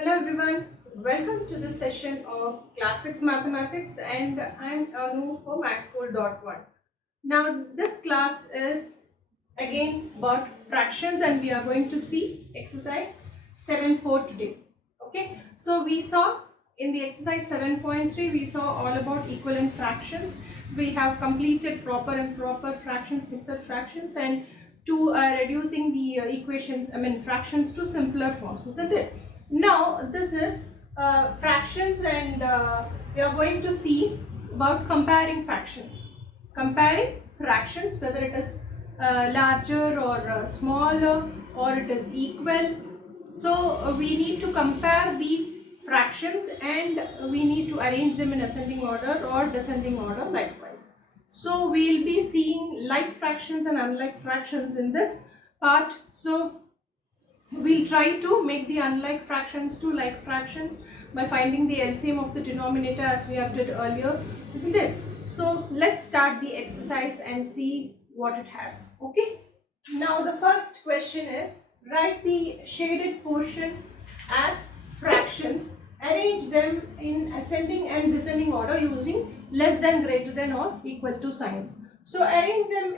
Hello everyone, welcome to this session of Class 6 Mathematics and I'm Anu for MathSchool.1. Now this class is again about fractions and we are going to see exercise 7.4 today. Okay, so we saw in the exercise 7.3 we saw all about equivalent fractions. We have completed proper and improper fractions, mixed fractions, and to reducing the fractions to simpler forms, isn't it? Now this is fractions and we are going to see about comparing fractions. Comparing fractions, whether it is larger or smaller or it is equal. So we need to compare the fractions and we need to arrange them in ascending order or descending order likewise. So we will be seeing like fractions and unlike fractions in this part. So we'll try to make the unlike fractions to like fractions by finding the LCM of the denominator as we have did earlier, isn't it? So let's start the exercise and see what it has. Okay. Now the first question is, write the shaded portion as fractions. Arrange them in ascending and descending order using less than, greater than or equal to signs. So arrange them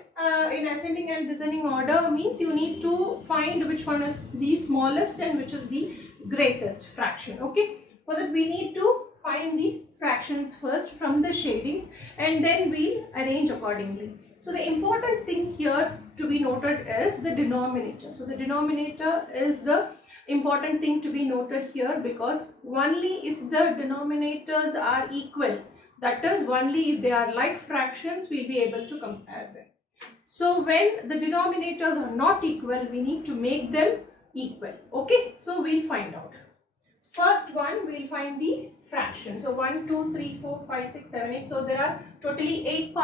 in ascending and descending order means you need to find which one is the smallest and which is the greatest fraction. Okay. For that we need to find the fractions first from the shadings and then we arrange accordingly. So the important thing here to be noted is the denominator. So the denominator is the important thing to be noted here, because only if the denominators are equal, that is only if they are like fractions, we'll be able to compare them. So when the denominators are not equal, we need to make them equal. Okay, so we'll find out. First one, we'll find the fraction. So 1, 2, 3, 4, 5, 6, 7, 8. So there are totally 8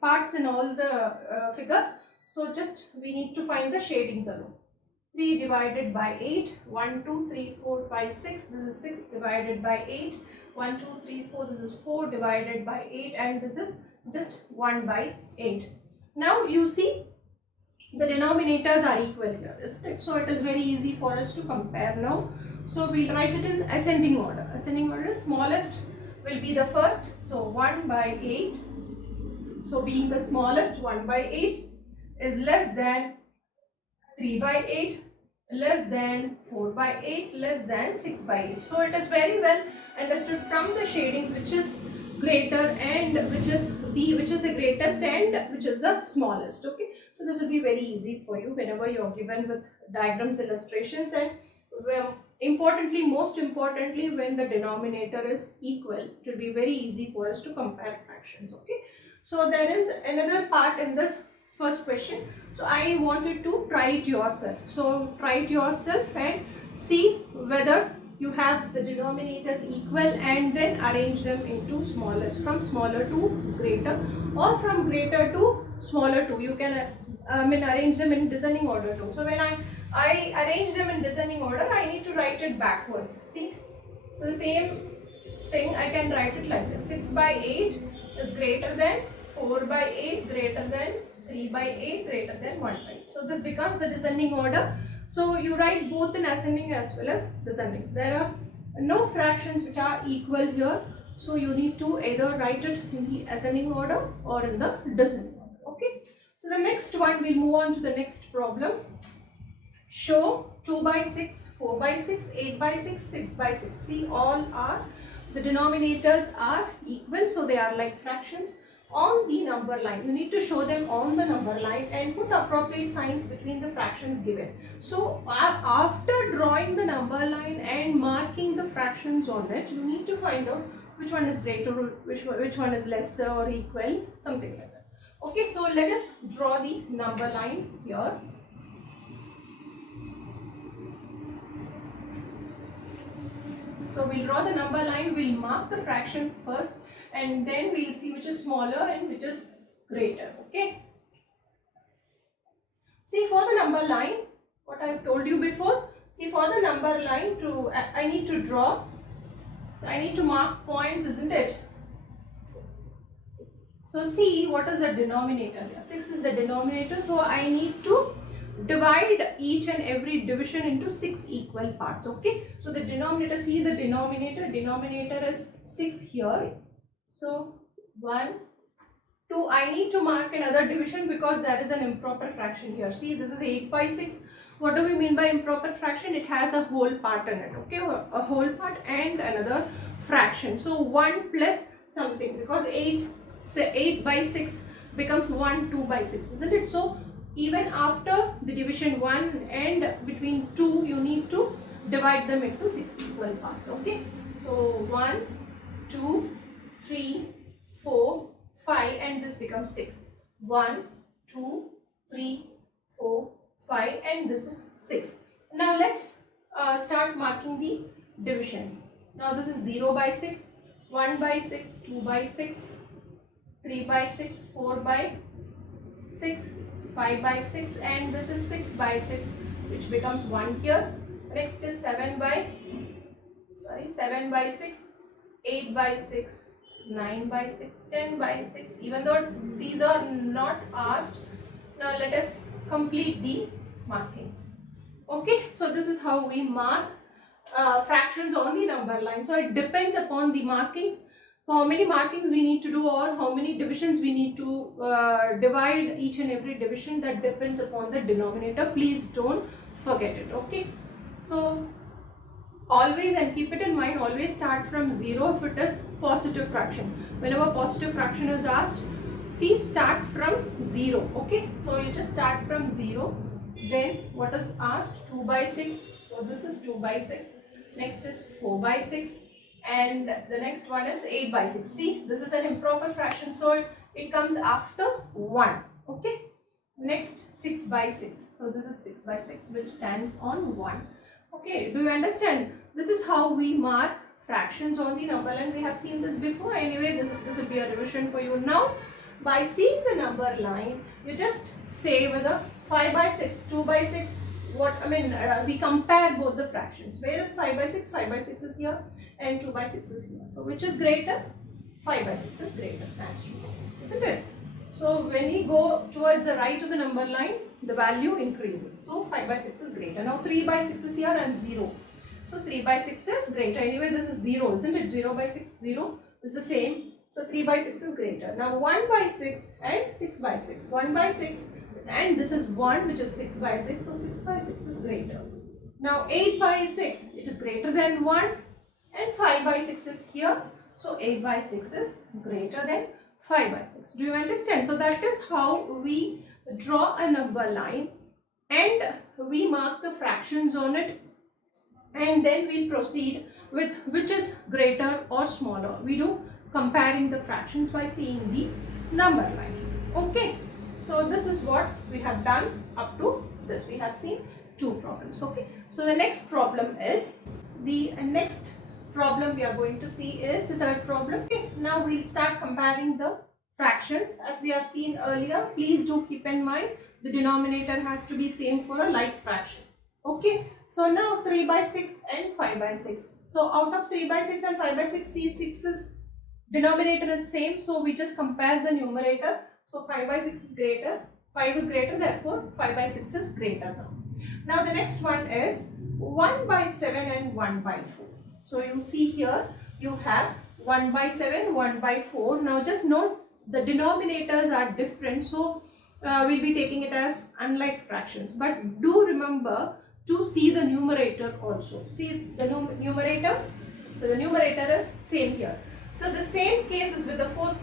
parts in all the figures. So just we need to find the shadings alone. 3 divided by 8, 1, 2, 3, 4, 5, 6. This is 6 divided by 8. 1, 2, 3, 4. This is 4 divided by 8, and this is just 1 by 8. Now you see the denominators are equal here, isn't it? So it is very easy for us to compare now. So we'll write it in ascending order. Ascending order, smallest will be the first. So 1 by 8. So being the smallest, 1 by 8 is less than 3 by 8, less than 4 by 8, less than 6 by 8. So it is very well understood from the shadings which is greater and which is the greatest and which is the smallest. Okay, so this will be very easy for you whenever you are given with diagrams, illustrations, and most importantly when the denominator is equal, it will be very easy for us to compare fractions. Okay, so there is another part in this first question. So I wanted to try it yourself. So try it yourself and see whether you have the denominators equal and then arrange them into smallest, from smaller to greater or from greater to smaller too. You can arrange them in descending order too. So when I arrange them in descending order, I need to write it backwards. See, so the same thing I can write it like this. 6 by 8 is greater than 4 by 8, greater than 3 by 8, greater than 1 by 8. So this becomes the descending order. So you write both in ascending as well as descending. There are no fractions which are equal here. So you need to either write it in the ascending order or in the descending order. Okay. So the next one, we'll move on to the next problem. Show 2 by 6, 4 by 6, 8 by 6, 6 by 6. See, all are, the denominators are equal. So they are like fractions on the number line. You need to show them on the number line and put appropriate signs between the fractions given. So after drawing the number line and marking the fractions on it, you need to find out which one is greater, which one is lesser or equal, something like that. Okay, so let us draw the number line here. So we'll draw the number line, we'll mark the fractions first, and then we'll see which is smaller and which is greater. Okay. See, for the number line, what I have told you before, see, for the number line I need to draw. So I need to mark points, isn't it? So see, what is the denominator here? 6 is the denominator. So I need to divide each and every division into 6 equal parts. Okay, so the denominator, see the denominator is 6 here. So 1, 2, I need to mark another division because there is an improper fraction here. See, this is 8 by 6. What do we mean by improper fraction? It has a whole part in it, okay, a whole part and another fraction. So 1 plus something, because 8 by 6 becomes 1, 2 by 6, isn't it? So even after the division 1 and between 2, you need to divide them into 6 equal parts. Okay, so 1, 2, 3, 4, 5, and this becomes 6. 1, 2, 3, 4, 5, and this is 6. Now let's start marking the divisions. Now this is 0 by 6, 1 by 6, 2 by 6, 3 by 6, 4 by 6, 5 by 6, and this is 6 by 6, which becomes 1 here. Next is 7 by 6, 8 by 6, 9 by 6, 10 by 6, even though these are not asked. Now let us complete the markings. Okay, so this is how we mark fractions on the number line. So it depends upon the markings. So how many markings we need to do, or how many divisions we need to divide each and every division, that depends upon the denominator. Please don't forget it. Okay, so always, and keep it in mind, always start from 0 if it is positive fraction. Whenever positive fraction is asked, see, start from 0. Okay, so you just start from 0. Then what is asked? 2 by 6. So this is 2 by 6. Next is 4 by 6. And the next one is 8 by 6. See, this is an improper fraction, so it comes after 1. Okay, next 6 by 6. So this is 6 by 6, which stands on 1. Okay, do you understand? This is how we mark fractions on the number line. We have seen this before. Anyway, this will be a revision for you now. By seeing the number line, you just say whether 5 by 6, 2 by 6, we compare both the fractions. Where is 5 by 6? 5 by 6 is here and 2 by 6 is here. So which is greater? 5 by 6 is greater, naturally, isn't it? So when we go towards the right of the number line, the value increases. So 5 by 6 is greater. Now 3 by 6 is here and 0. So 3 by 6 is greater. Anyway, this is 0, isn't it? 0 by 6, 0 is the same. So 3 by 6 is greater. Now 1 by 6 and 6 by 6. 1 by 6 and this is 1, which is 6 by 6. So 6 by 6 is greater. Now 8 by 6, it is greater than 1, and 5 by 6 is here. So 8 by 6 is greater than 5 by 6. Do you understand? So that is how we draw a number line and we mark the fractions on it, and then we'll proceed with which is greater or smaller. We do comparing the fractions by seeing the number line. Okay, so this is what we have done up to this. We have seen 2 problems. Okay, so the next problem is the next problem we are going to see is the third problem. Okay, now we'll start comparing the fractions. As we have seen earlier, please do keep in mind the denominator has to be same for a like fraction. Okay, so now 3 by 6 and 5 by 6. So out of 3 by 6 and 5 by 6, see, 6 is denominator is same, so we just compare the numerator. So 5 by 6 is greater, 5 is greater, therefore 5 by 6 is greater now. Now the next one is 1 by 7 and 1 by 4. So you see here you have 1 by 7, 1 by 4. Now just note the denominators are different, so we'll be taking it as unlike fractions. But do remember to see the numerator also. See the numerator. So the numerator is same here. So the same case is with the fourth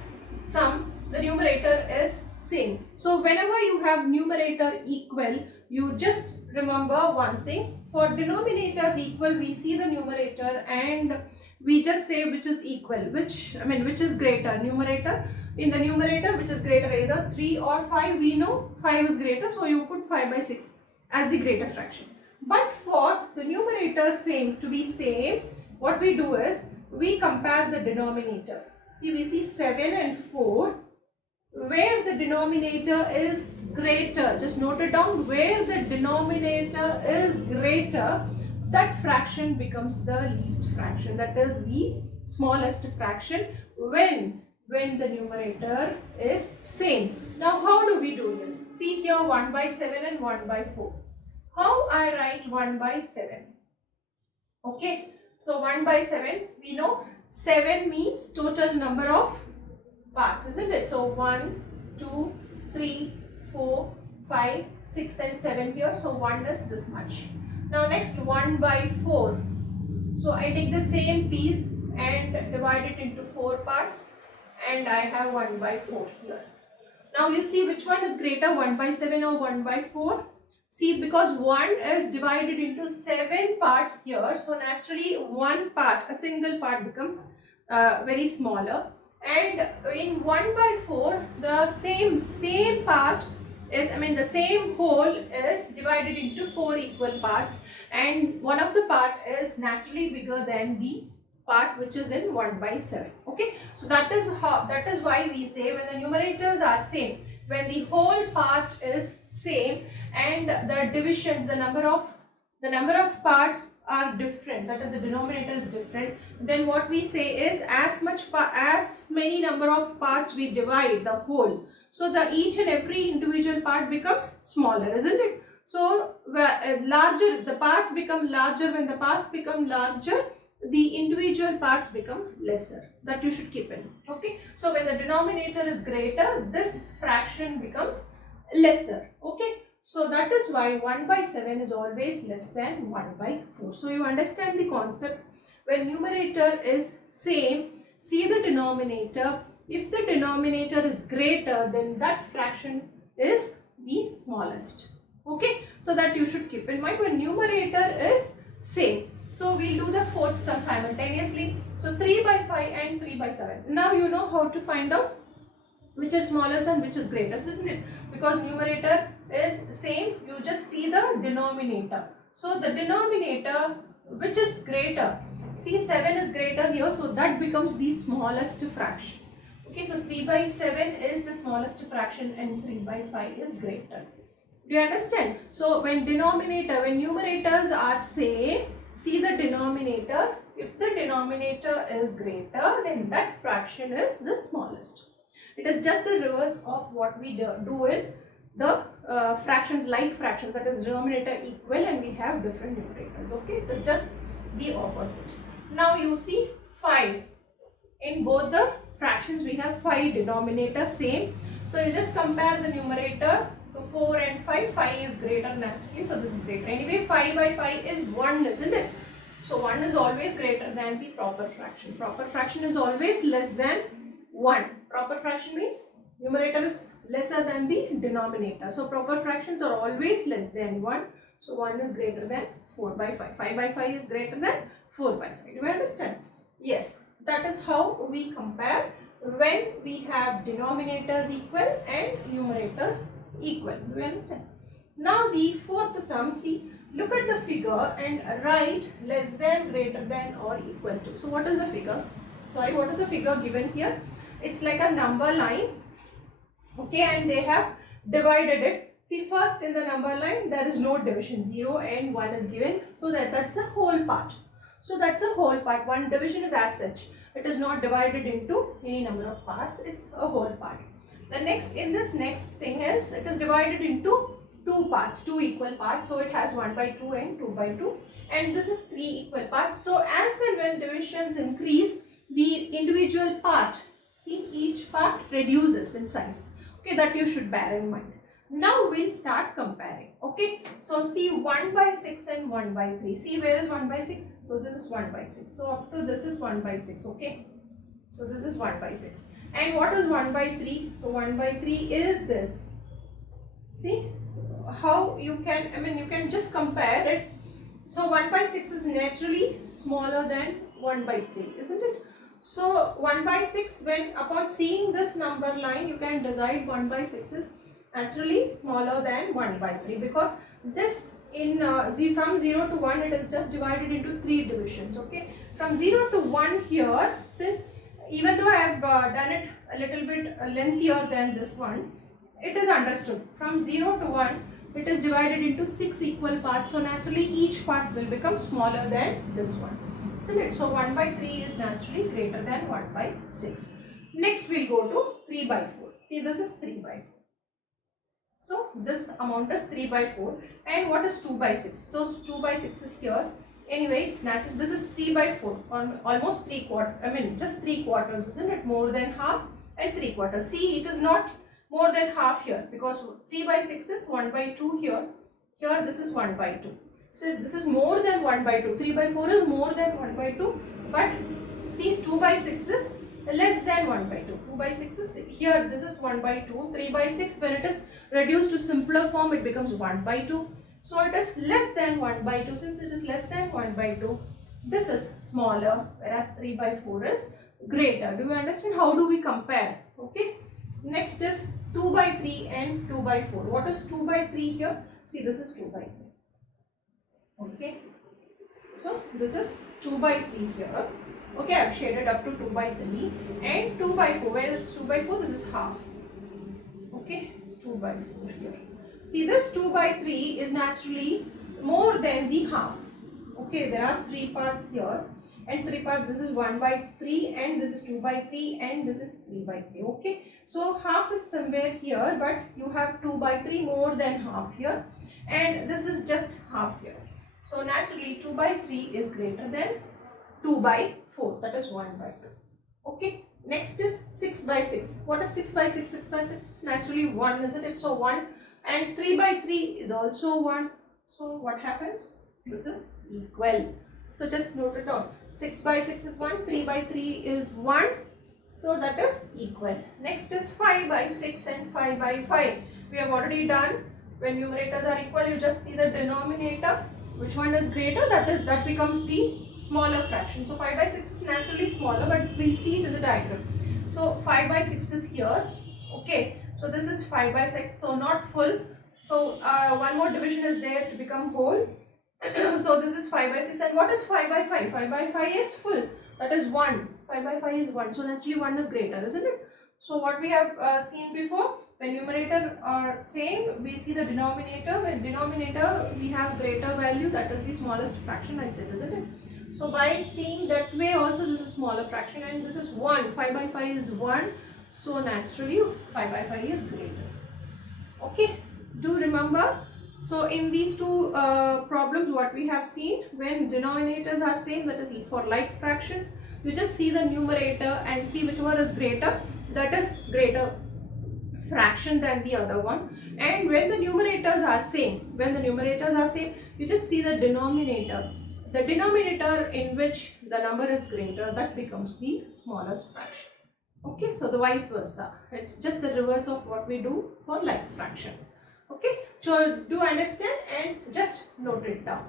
sum. The numerator is same. So whenever you have numerator equal, you just remember one thing. For denominators equal, we see the numerator and we just say which is equal, which is greater. Numerator, in the numerator, which is greater, either 3 or 5. We know 5 is greater, so you put 5 by 6 as the greater fraction. But for the numerator same to be same, what we do is we compare the denominators. See, we see 7 and 4. Where the denominator is greater, just note it down, where the denominator is greater, that fraction becomes the least fraction, that is the smallest fraction. When when the numerator is same. Now how do we do this? See here 1 by 7 and 1 by 4. How I write 1 by 7? Okay, so 1 by 7, we know 7 means total number of parts, isn't it? So 1, 2, 3, 4, 5, 6 and 7 here. So 1 is this much. Now next 1 by 4. So I take the same piece and divide it into 4 parts and I have 1 by 4 here. Now you see which one is greater, 1 by 7 or 1 by 4? See, because 1 is divided into 7 parts here, so naturally one part, a single part becomes very smaller. And in 1 by 4, the same part is, the same whole is divided into 4 equal parts, and one of the part is naturally bigger than the part which is in 1 by 7. Okay, so that is why we say when the numerators are same, when the whole part is same and the divisions, the number of parts are different, that is the denominator is different, then what we say is as many number of parts we divide the whole, so the each and every individual part becomes smaller, isn't it? So the parts become larger. When the parts become larger, the individual parts become lesser. That you should keep in. Okay, so when the denominator is greater, this fraction becomes lesser. Okay, so that is why 1 by 7 is always less than 1 by 4. So you understand the concept. When numerator is same, see the denominator. If the denominator is greater, then that fraction is the smallest. Okay, so that you should keep in mind when numerator is same. So we'll do the fourth sum simultaneously. So 3 by 5 and 3 by 7. Now you know how to find out which is smallest and which is greatest, isn't it? Because numerator is same, you just see the denominator. So the denominator which is greater, see 7 is greater here, so that becomes the smallest fraction. Okay, so 3 by 7 is the smallest fraction and 3 by 5 is greater. Do you understand? So when numerators are same, see the denominator. If the denominator is greater, then that fraction is the smallest. It is just the reverse of what we do in the fractions, like fractions, that is denominator equal and we have different numerators. Okay, it is just the opposite. Now you see 5. In both the fractions we have 5 denominators same. So you just compare the numerator. So 4 and 5, 5 is greater naturally, so this is greater. Anyway, 5 by 5 is 1, isn't it? So 1 is always greater than the proper fraction. Proper fraction is always less than 1. Proper fraction means numerator is lesser than the denominator. So proper fractions are always less than 1. So 1 is greater than 4 by 5. 5 by 5 is greater than 4 by 5. Do you understand? Yes, that is how we compare when we have denominators equal and numerators equal. Do you understand? Now the fourth sum, see, look at the figure and write less than, greater than or equal to. So what is the figure? Sorry, what is the figure given here? It's like a number line. Okay, and they have divided it. See, first in the number line there is no division, 0 and 1 is given. So that's a whole part. So that's a whole part. One division is as such. It is not divided into any number of parts. It's a whole part. The next, in this next thing is, it is divided into 2 parts, 2 equal parts. So it has 1 by 2 and 2 by 2. And this is 3 equal parts. So as and when divisions increase, the individual part, see, each part reduces in size. Okay, that you should bear in mind. Now we'll start comparing. Okay, so see 1 by 6 and 1 by 3. See, where is 1 by 6? So this is 1 by 6. So up to this is 1 by 6. Okay, so this is 1 by 6. And what is 1 by 3? So 1 by 3 is this. See how you can, you can just compare it. So 1 by 6 is naturally smaller than 1 by 3, isn't it? So 1 by 6, when upon seeing this number line, you can decide 1 by 6 is actually smaller than 1 by 3, because this in from 0 to 1 it is just divided into 3 divisions. Okay, from 0 to 1 here, since even though I have done it a little bit lengthier than this one, it is understood. From 0 to 1 it is divided into 6 equal parts, so naturally each part will become smaller than this one, isn't it? So 1 by 3 is naturally greater than 1 by 6. Next we'll go to 3 by 4. See, this is 3 by 4. So this amount is 3 by 4. And what is 2 by 6? So 2 by 6 is here. Anyway, it snatches. This is 3 by 4, on almost 3/4. I mean, just 3/4, isn't it? More than half and 3/4. See, it is not more than half here, because 3 by 6 is 1 by 2 here. Here, this is 1 by 2. So this is more than 1 by 2. 3 by 4 is more than 1 by 2. But see, 2 by 6 is less than 1 by 2. 2 by 6 is here. This is 1 by 2. 3 by 6, when it is reduced to simpler form, it becomes 1 by 2. So it is less than 1 by 2. Since it is less than 1 by 2, this is smaller, whereas 3 by 4 is greater. Do you understand? How do we compare? Okay. Next is 2 by 3 and 2 by 4. What is 2 by 3 here? See, this is 2 by 3. Okay. So this is 2 by 3 here. Okay, I have shaded up to 2 by 3 and 2 by 4. Where is 2 by 4? This is half. Okay, 2 by 4 here. See, this 2 by 3 is naturally more than the half. Okay, there are 3 parts here and 3 parts. This is 1 by 3 and this is 2 by 3 and this is 3 by 3. Okay, so half is somewhere here, but you have 2 by 3 more than half here, and this is just half here. So naturally 2 by 3 is greater than 2 by 4, that is 1 by 2. Okay, next is 6 by 6. What is 6 by 6? 6 by 6 is naturally 1, isn't it? So 1, and 3 by 3 is also 1. So what happens? This is equal. So just note it down. 6 by 6 is 1, 3 by 3 is 1. So that is equal. Next is 5 by 6 and 5 by 5. We have already done. When numerators are equal, you just see the denominator. Which one is greater? That becomes the smaller fraction. So 5 by 6 is naturally smaller, but we'll see it in the diagram. So 5 by 6 is here. Okay. So this is 5 by 6, so not full. So one more division is there to become whole. So this is 5 by 6. And what is 5 by 5? 5 by 5 is full. That is 1. 5 by 5 is 1. So naturally 1 is greater, isn't it? So what we have seen before, when numerator are same, we see the denominator. When denominator we have greater value, that is the smallest fraction, I said, isn't it? So by seeing that way also, this is smaller fraction and this is 1. 5 by 5 is 1. So naturally 5 by 5 is greater. Okay, do remember. So in these two problems, what we have seen, when denominators are same, that is for like fractions, you just see the numerator and see whichever is greater, that is greater fraction than the other one. And when the numerators are same, you just see the denominator. The denominator in which the number is greater, that becomes the smallest fraction. Okay, so the vice versa. It's just the reverse of what we do for like fractions. Okay, so do understand and just note it down.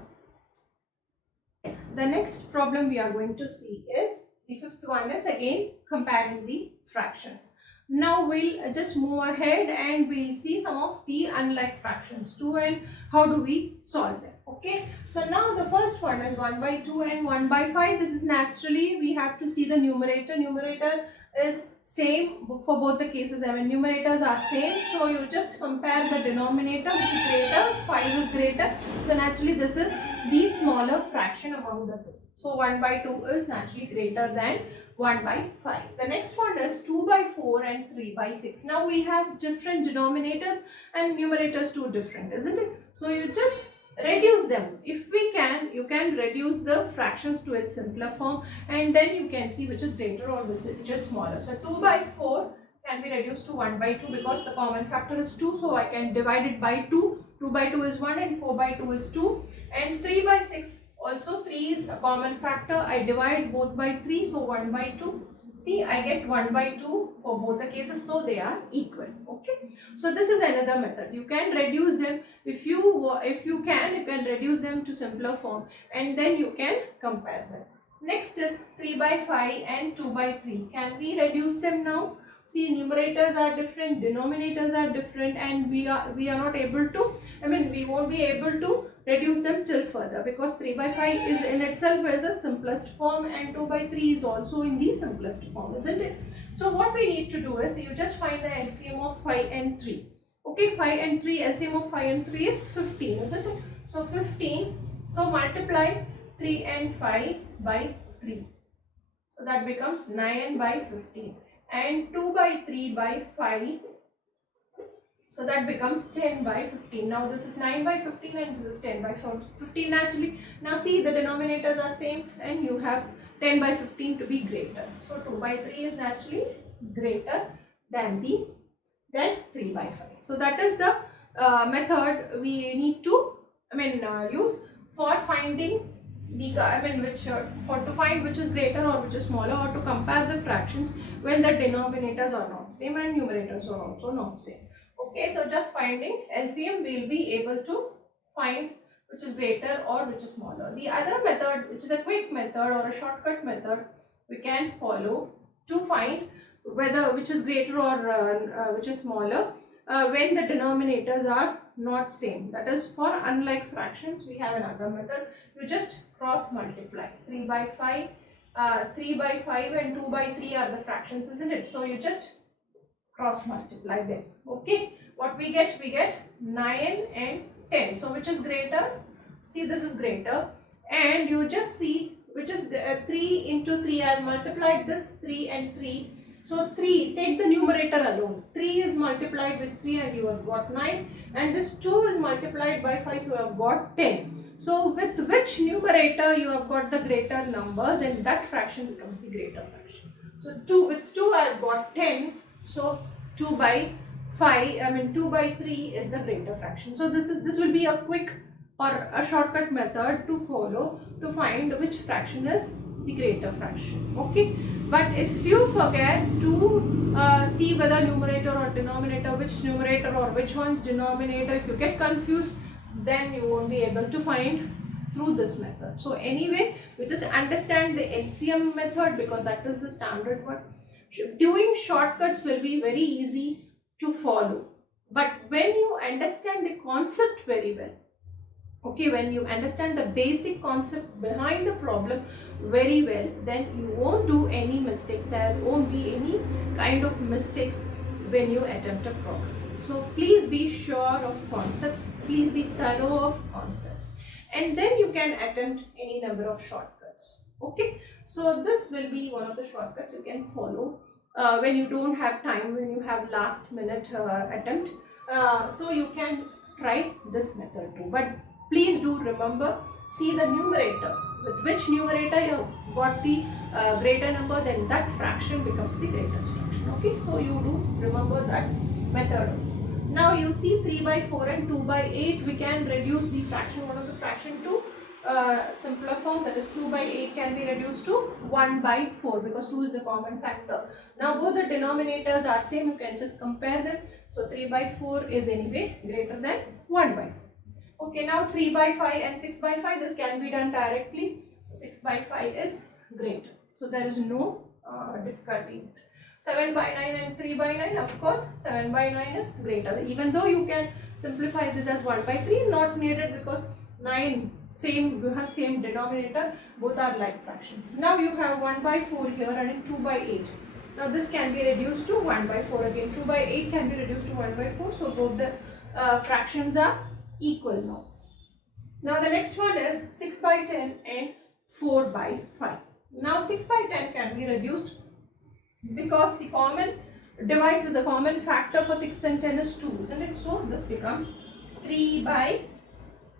The next problem we are going to see is the fifth one, is again comparing the fractions. Now we'll just move ahead and we'll see some of the unlike fractions too and how do we solve them. Okay, so now the first one is 1 by 2 and 1 by 5. This is naturally we have to see the numerator. Numerator is same for both the cases. I mean, numerators are same, so you just compare the denominator, which is greater, 5 is greater. So naturally this is the smaller fraction among the two. So 1 by 2 is naturally greater than 1 by 5. The next one is 2 by 4 and 3 by 6. Now we have different denominators and numerators too different, isn't it? So you just reduce them. If we can, you can reduce the fractions to its simpler form and then you can see which is greater or which is smaller. So 2 by 4 can be reduced to 1 by 2 because the common factor is 2. So I can divide it by 2. 2 by 2 is 1 and 4 by 2 is 2. And 3 by 6 also 3 is a common factor. I divide both by 3. So 1 by 2. See, I get 1 by 2 for both the cases, so they are equal. Okay, so this is another method. You can reduce them if you can reduce them to simpler form and then you can compare them. Next is 3 by 5 and 2 by 3. Can we reduce them now? See, numerators are different, denominators are different, and we are not able to, we won't be able to reduce them still further because 3 by 5 is in itself is the simplest form and 2 by 3 is also in the simplest form, isn't it? So what we need to do is you just find the LCM of 5 and 3. Okay, 5 and 3, LCM of 5 and 3 is 15, isn't it? So 15, so multiply 3 and 5 by 3. So that becomes 9 by 15. and 2 by 3 by 5. So that becomes 10 by 15. Now this is 9 by 15 and this is 10 by 15 naturally. Now see, the denominators are same and you have 10 by 15 to be greater. So 2 by 3 is naturally greater than 3 by 5. So that is the method we need to use for finding the to find which is greater or which is smaller, or to compare the fractions when the denominators are not same and numerators are also not same. Okay, so just finding LCM, we will be able to find which is greater or which is smaller. The other method, which is a quick method or a shortcut method, we can follow to find whether which is greater or which is smaller when the denominators are not same. That is, for unlike fractions, we have another method. You just cross multiply. 3 by 5 and 2 by 3 are the fractions, isn't it? So you just cross multiply them. Okay, what we get? We get 9 and 10. So which is greater? See, this is greater, and you just see which is 3 into 3. I have multiplied this 3 and 3. So 3, take the numerator alone. 3 is multiplied with 3 and you have got 9, and this 2 is multiplied by 5, so you have got 10. So with which numerator you have got the greater number, then that fraction becomes the greater fraction. So with 2 I have got 10. So 2 by 3 is the greater fraction. So this will be a quick or a shortcut method to follow to find which fraction is the greater fraction. Okay, but if you forget to see whether numerator or denominator, which numerator or which one's denominator, if you get confused, then you won't be able to find through this method. So anyway, we just understand the LCM method because that is the standard one. Doing shortcuts will be very easy to follow, but when you understand the concept very well, okay, when you understand the basic concept behind the problem very well, then you won't do any mistake. There won't be any kind of mistakes when you attempt a problem. So please be sure of concepts, please be thorough of concepts, and then you can attempt any number of shortcuts. Okay, so this will be one of the shortcuts you can follow when you don't have time, when you have last minute attempt. So you can try this method too, but please do remember, see the numerator. With which numerator you have got the greater number, then that fraction becomes the greatest fraction. Okay, so you do remember that method also. Now you see 3 by 4 and 2 by 8, we can reduce the fraction, one of the fraction to simpler form, that is 2 by 8 can be reduced to 1 by 4 because 2 is the common factor. Now both the denominators are same, you can just compare them. So 3 by 4 is anyway greater than 1 by 4. Okay, now 3 by 5 and 6 by 5, this can be done directly. So 6 by 5 is greater. So there is no difficulty. 7 by 9 and 3 by 9, of course 7 by 9 is greater. Even though you can simplify this as 1 by 3, not needed because 9 same, you have same denominator, both are like fractions. Now you have 1 by 4 here and 2 by 8. Now this can be reduced to 1 by 4 again. 2 by 8 can be reduced to 1 by 4. So both the fractions are equal now. Now the next one is 6 by 10 and 4 by 5. Now 6 by 10 can be reduced because the common divisor, the common factor for 6 and 10 is 2, isn't it? So this becomes 3 by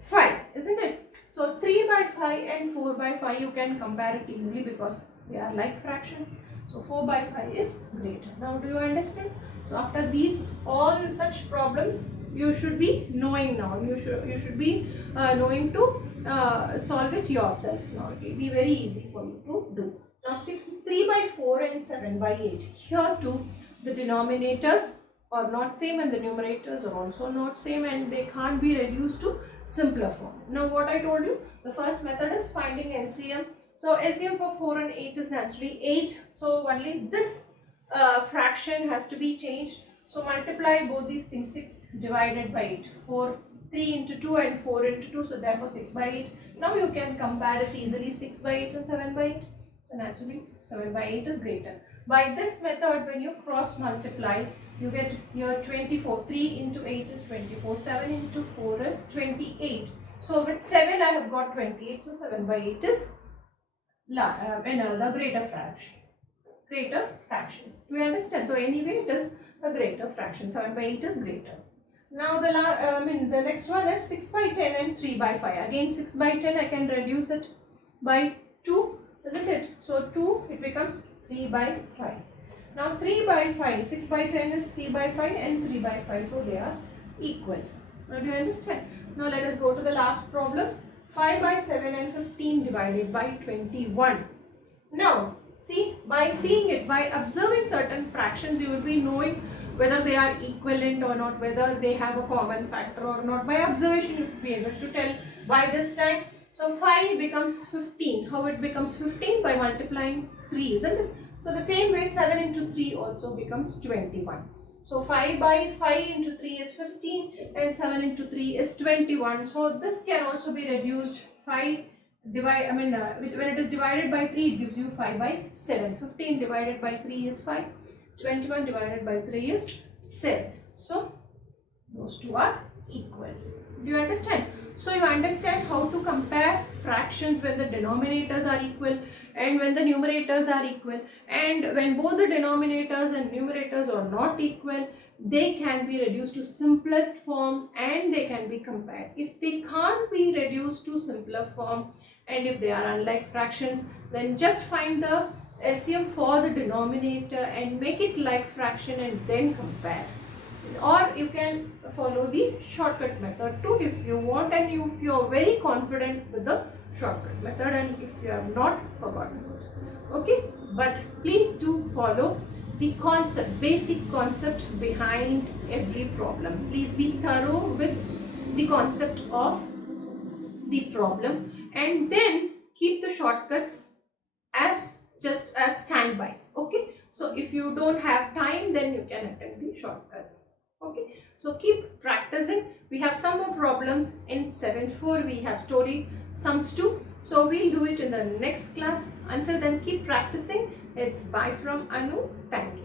5, isn't it? So 3 by 5 and 4 by 5 you can compare it easily because they are like fraction. So 4 by 5 is greater. Now do you understand? So after these all such problems, you should be knowing now. You should be knowing to solve it yourself. Now it will be very easy for you to do. Now 3 by 4 and 7 by 8. Here too the denominators are not same and the numerators are also not same, and they can't be reduced to simpler form. Now what I told you, the first method is finding LCM. So LCM for 4 and 8 is naturally 8. So only this fraction has to be changed. So multiply both these things, 6 divided by 8, 3 into 2 and 4 into 2, so therefore 6 by 8. Now you can compare it easily, 6 by 8 and 7 by 8. So naturally 7 by 8 is greater. By this method, when you cross multiply, you get here 24. 3 into 8 is 24. 7 into 4 is 28. So with 7 I have got 28. So 7 by 8 is another greater fraction. greater fraction. Do you understand? So anyway, it is a greater fraction. 7 by 8 is greater. Now the next one is 6 by 10 and 3 by 5. Again 6 by 10 I can reduce it by 2, isn't it? So 2, it becomes 3 by 5. Now 3 by 5, 6 by 10 is 3 by 5 and 3 by 5. So they are equal. Now do you understand? Now let us go to the last problem. 5 by 7 and 15 divided by 21. Now see, by seeing it, by observing certain fractions, you will be knowing whether they are equivalent or not, whether they have a common factor or not. By observation you should be able to tell by this time. So 5 becomes 15. How it becomes 15? By multiplying 3, isn't it? So the same way 7 into 3 also becomes 21. So 5 by 5 into 3 is 15 and 7 into 3 is 21. So this can also be reduced. 5 when it is divided by 3, it gives you 5 by 7. 15 divided by 3 is 5. 21 divided by 3 is 7. So those two are equal. Do you understand? So you understand how to compare fractions when the denominators are equal and when the numerators are equal, and when both the denominators and numerators are not equal, they can be reduced to simplest form and they can be compared. If they can't be reduced to simpler form and if they are unlike fractions, then just find the LCM for the denominator and make it like fraction and then compare. Or you can follow the shortcut method too if you want, and if you are very confident with the shortcut method and if you have not forgotten it. Okay, but please do follow the concept, basic concept behind every problem. Please be thorough with the concept of the problem and then keep the shortcuts as just as standbys. Okay, so if you don't have time, then you can attempt the shortcuts. Okay, so keep practicing. We have some more problems in 7.4. We have story sums too. So we'll do it in the next class. Until then, keep practicing. It's bye from Anu. Thank you.